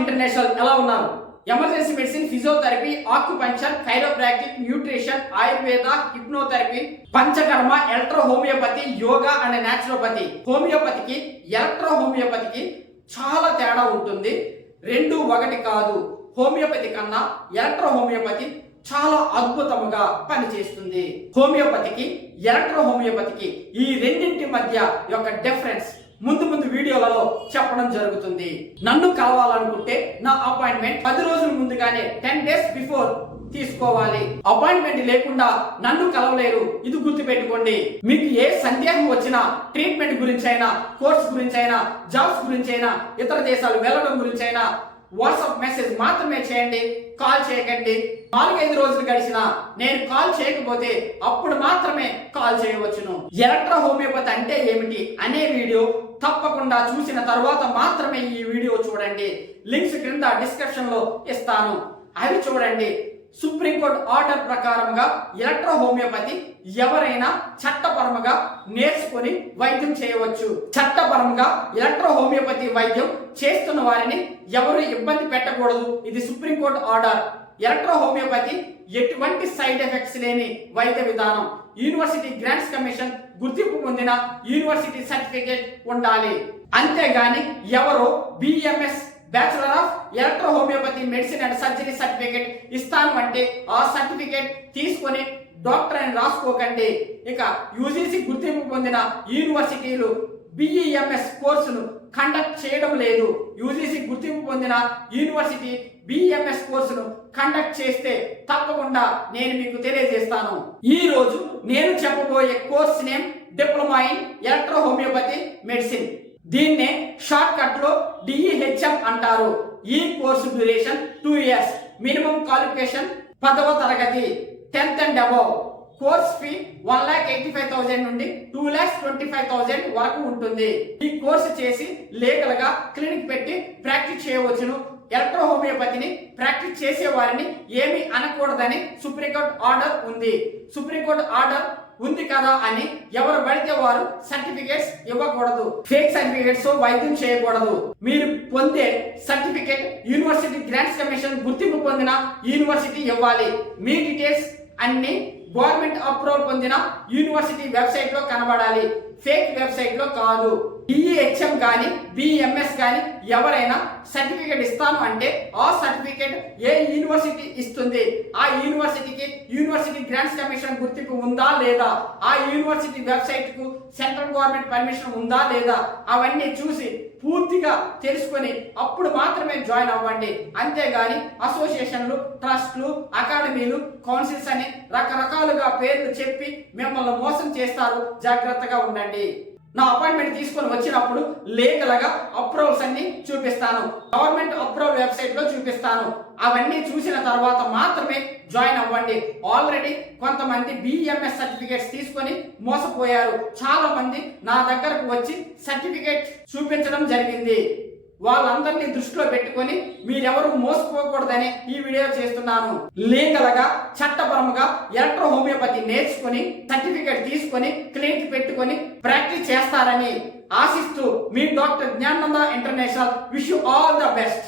International ఎలా ఉన్నారు? Emergency medicine, physiotherapy, acupuncture, chiropractic, nutrition, Ayurveda, hypnotherapy, panchakarma, electro homeopathy, yoga and naturopathy. హోమియోపతికి electro హోమియోపతికి చాలా తేడా ఉంటుంది. రెండు ఒకటి కాదు. హోమియోపతి కన్నా ఎలక్ట్రో హోమియోపతి చాలా అద్భుతముగా పనిచేస్తుంది. హోమియోపతికి ఎలక్ట్రో హోమియోపతికి ఈ రెండింటి మధ్య యొక్క డిఫరెన్స్ ముందు వీడియోలలో చెప్పడం జరుగుతుంది. నన్ను కలవాలనుకుంటే నా అపాయింట్మెంట్ 10 రోజుల ముందుగానే 10 డేస్ బిఫోర్ తీసుకోవాలి. అపాయింట్మెంట్ లేకుండా నన్ను కలవలేరు. ఇది గుర్తుపెట్టుకోండి. మీకు ఏ సందేహం వచ్చినా, ట్రీట్మెంట్ గురించి అయినా, కోర్స్ గురించి అయినా, జాబ్స్ గురించి అయినా, ఇతర దేశాలు వెళ్ళడం గురించి అయినా వాట్సాప్ మెసేజ్ మాత్రమే చేయండి. కాల్ చేయకండి. 4-5 రోజులు గడిచినా నేను కాల్ చేయకపోతే అప్పుడు మాత్రమే కాల్ చేయవచ్చును. ఎలక్ట్రో హోమియోపతి అంటే ఏమిటి అనే వీడియో తప్పకుండా చూసిన తర్వాత మాత్రమే ఈ వీడియో చూడండి. లింక్స్ క్రింద డిస్క్రిప్షన్ లో ఇస్తాను, అవి చూడండి. సుప్రీంకోర్టు ఆర్డర్ ప్రకారంగా ఎలక్ట్రో హోమియోపతి ఎవరైనా చట్టపరముగా నేర్చుకుని వైద్యం చేయవచ్చు. చట్టపరముగా ఎలక్ట్రో హోమియోపతి వైద్యం చేస్తున్న వారిని ఎవరు ఇబ్బంది పెట్టకూడదు. ఇది సుప్రీంకోర్టు ఆర్డర్. ఎలక్ట్రో హోమియోపతి ఎటువంటి సైడ్ ఎఫెక్ట్స్ లేని వైద్య విధానం. యూనివర్సిటీ గ్రాంట్స్ కమిషన్ గుర్తింపు పొందిన యూనివర్సిటీ సర్టిఫికేట్ ఉండాలి. అంతేగాని ఎవరో BMS bachelor of electro homeopathy medicine and surgery certificate ఇస్తాను అంటే ఆ సర్టిఫికేట్ తీసుకొని డాక్టర్ అని రాసుకోకండి. ఇక యూజీసీ గుర్తింపు పొందిన యూనివర్సిటీలు బిఈఎంఎస్ కోర్సును కండక్ట్ చేయడం లేదు. యూజీసీ గుర్తింపు పొందిన యూనివర్సిటీ బిఎంఎస్ కోర్సును కండక్ట్ చేస్తే తప్పకుండా నేను మీకు తెలియజేస్తాను. ఈ రోజు నేను చెప్పబోయే course name diploma in electro homeopathy medicine. దీన్నే షార్ట్ కట్ లో డిఈహెచ్ఎం అంటారు. ఈ course duration 2 years. Minimum qualification 10వ తరగతి, 10th and above. Course fee 1,85,000 నుండి 2,25,000 వరకు ఉంటుంది. ఈ కోర్సు చేసి లీగల్ గా క్లినిక్ పెట్టి ప్రాక్టీస్ చేయవచ్చును. ఎలక్ట్రో హోమియోపతిని ప్రాక్టీస్ చేసే వారిని ఏమీ అనకూడదని సుప్రీంకోర్టు ఆర్డర్ ఉంది. సుప్రీంకోర్టు ఆర్డర్ ఉంది కదా అని ఎవరు పడితే వారు సర్టిఫికేట్స్ ఇవ్వకూడదు. ఫేక్ సర్టిఫికేట్స్ వైద్యం చేయకూడదు. మీరు పొందే సర్టిఫికేట్ యూనివర్సిటీ గ్రాంట్స్ కమిషన్ గుర్తింపు పొందిన యూనివర్సిటీ ఇవ్వాలి. మీ డీటెయిల్స్ అన్ని గవర్నమెంట్ అప్రూవల్ పొందిన యూనివర్సిటీ వెబ్సైట్ లో కనబడాలి, ఫేక్ వెబ్సైట్ లో కాదు. డిఈహెచ్ఎం కానీ బిఎంఎస్ కానీ ఎవరైనా సర్టిఫికేట్ ఇస్తాను అంటే ఆ సర్టిఫికేట్ ఏ యూనివర్సిటీ ఇస్తుంది, ఆ యూనివర్సిటీకి యూనివర్సిటీ గ్రాంట్స్ కమిషన్ గుర్తింపు ఉందా లేదా, ఆ యూనివర్సిటీ వెబ్సైట్ కు సెంట్రల్ గవర్నమెంట్ పర్మిషన్ ఉందా లేదా, అవన్నీ చూసి పూర్తిగా తెలుసుకొని అప్పుడు మాత్రమే జాయిన్ అవ్వండి. అంతేగాని అసోసియేషన్లు, ట్రస్ట్లు, అకాడమీలు, కౌన్సిల్స్ అని రకరకాలుగా పేర్లు చెప్పి మిమ్మల్ని మోసం చేస్తారు. జాగ్రత్తగా ఉండండి. నా అపాయింట్మెంట్ తీసుకొని వచ్చినప్పుడు లీగల్ గా అప్రూవల్స్ అన్ని చూపిస్తాను. గవర్నమెంట్ అప్రూవల్ వెబ్సైట్ లో చూపిస్తాను. అవన్నీ చూసిన తర్వాత మాత్రమే జాయిన్ అవ్వండి. ఆల్రెడీ కొంతమంది బిఎంఎస్ సర్టిఫికేట్స్ తీసుకొని మోసపోయారు. చాలా మంది నా దగ్గరకు వచ్చి సర్టిఫికేట్ చూపించడం జరిగింది. వాళ్ళందరినీ దృష్టిలో పెట్టుకొని మీరెవరు మోసపోకూడదని ఈ వీడియో చేస్తున్నాను. లీగల్ గా చట్టపరముగా ఎలక్ట్రో హోమియోపతి నేర్చుకుని సర్టిఫికేట్ తీసుకొని క్లినిక్ పెట్టుకొని ప్రాక్టీస్ చేస్తారని ఆశిస్తూ మీ doctor Gnananda international. Wish you all the best.